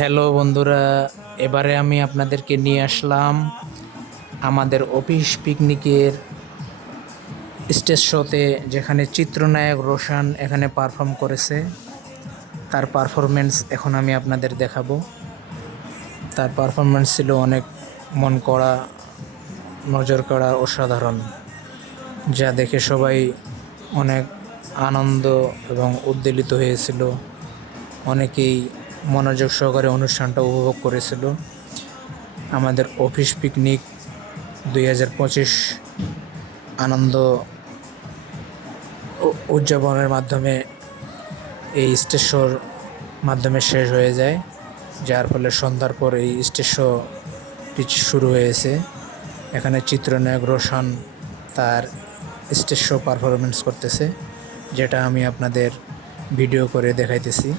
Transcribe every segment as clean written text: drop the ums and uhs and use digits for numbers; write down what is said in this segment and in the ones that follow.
Hello বন্ধুরা, এবারে আমি আপনাদেরকে নিয়ে আসলাম আমাদের অফিস পিকনিকের স্টেজ শোতে, যেখানে চিত্রনায়ক রোশান এখানে পারফর্ম করেছে। তার পারফরমেন্স এখন আমি আপনাদের দেখাবো। তার পারফরমেন্স ছিল অনেক মন কড়া, নজর কড়া, অসাধারণ, যা দেখে সবাই অনেক আনন্দ এবং উদ্বেলিত হয়েছিল। অনেকেই মনোযোগ সহকারে অনুষ্ঠানটা উপভোগ করেছিল। আমাদের অফিস পিকনিক 2025 আনন্দ উদযাপনের মাধ্যমে এই স্টেজ শোর মাধ্যমে শেষ হয়ে যায়, যার ফলে সন্ধ্যার পর এই স্টেজ শোটি শুরু হয়েছে। এখানে চিত্রনায়ক রোশান তার স্টেজ শো পারফরমেন্স করতেছে, যেটা আমি আপনাদের ভিডিও করে দেখাইতেছি।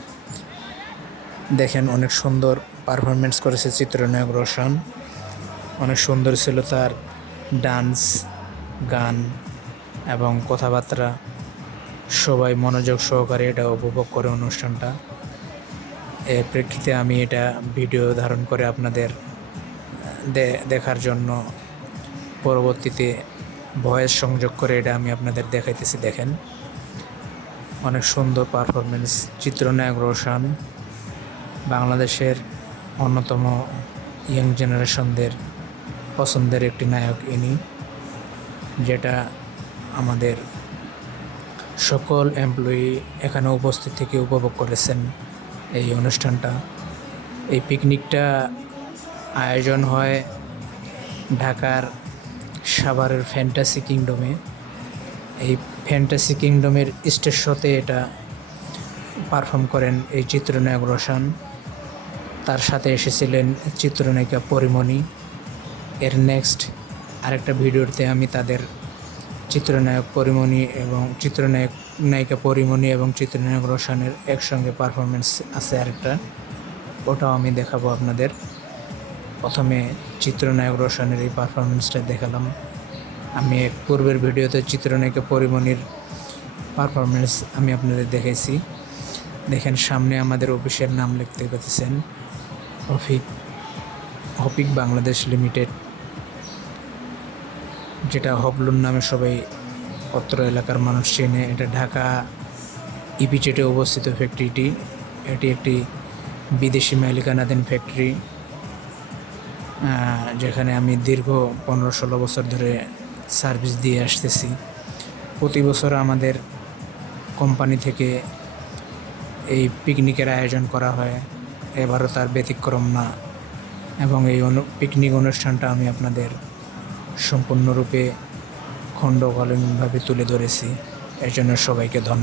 দেখেন, অনেক সুন্দর পারফরমেন্স করেছে চিত্রনায়ক রোশান। অনেক সুন্দর ছিল তার ডান্স, গান এবং কথাবার্তা। সবাই মনোযোগ সহকারে এটা উপভোগ করে অনুষ্ঠানটা। এর প্রেক্ষিতে আমি এটা ভিডিও ধারণ করে আপনাদের দেখার জন্য পরবর্তীতে ভয়েস সংযোগ করে এটা আমি আপনাদের দেখাইতেছি। দেখেন, অনেক সুন্দর পারফরমেন্স। চিত্রনায়ক রোশান বাংলাদেশের অন্যতম ইয়াং জেনারেশনদের পছন্দের একটি নায়ক ইনি, যেটা আমাদের সকল এমপ্লয়ি এখানে উপস্থিত থেকে উপভোগ করেছেন এই অনুষ্ঠানটা। এই পিকনিকটা আয়োজন হয় ঢাকার সাভারের ফ্যান্টাসি কিংডমে। এই ফ্যান্টাসি কিংডমের স্টেজ শোতে এটা পারফর্ম করেন এই চিত্রনায়ক রোশান। তার সাথে এসেছিলেন চিত্রনায়িকা পরিমণি। এর নেক্সট আরেকটা ভিডিওতে আমি তাদের চিত্রনায়ক পরিমণি এবং চিত্রনায়ক রোশানের একসঙ্গে পারফরমেন্স আছে আরেকটা, ওটাও আমি দেখাবো আপনাদের। প্রথমে চিত্রনায়ক রোশানের এই পারফরমেন্সটা দেখালাম। আমি এক পূর্বের ভিডিওতে চিত্রনায়িকা পরিমণির পারফরমেন্স আমি আপনাদের দেখাইছি। দেখেন, সামনে আমাদের অফিসের নাম লিখতে পাচ্ছেন, হপিক বাংলাদেশ লিমিটেড, যেটা হবলুন নামে সবাই অত্র এলাকার মানুষ চেনে। এটা ঢাকা ইপিজেডে অবস্থিত ফ্যাক্টরিটি। এটি একটি বিদেশি মালিকানাধীন ফ্যাক্টরি, যেখানে আমি দীর্ঘ 15-16 বছর ধরে সার্ভিস দিয়ে আসতেছি। প্রতি বছর আমাদের কোম্পানি থেকে এই পিকনিকের আয়োজন করা হয়, এবারও তার ব্যতিক্রম না। এবং এই পিকনিক অনুষ্ঠানটা আমি আপনাদের সম্পূর্ণরূপে খণ্ডকালীনভাবে তুলে ধরেছি। এর জন্য সবাইকে ধন্যবাদ।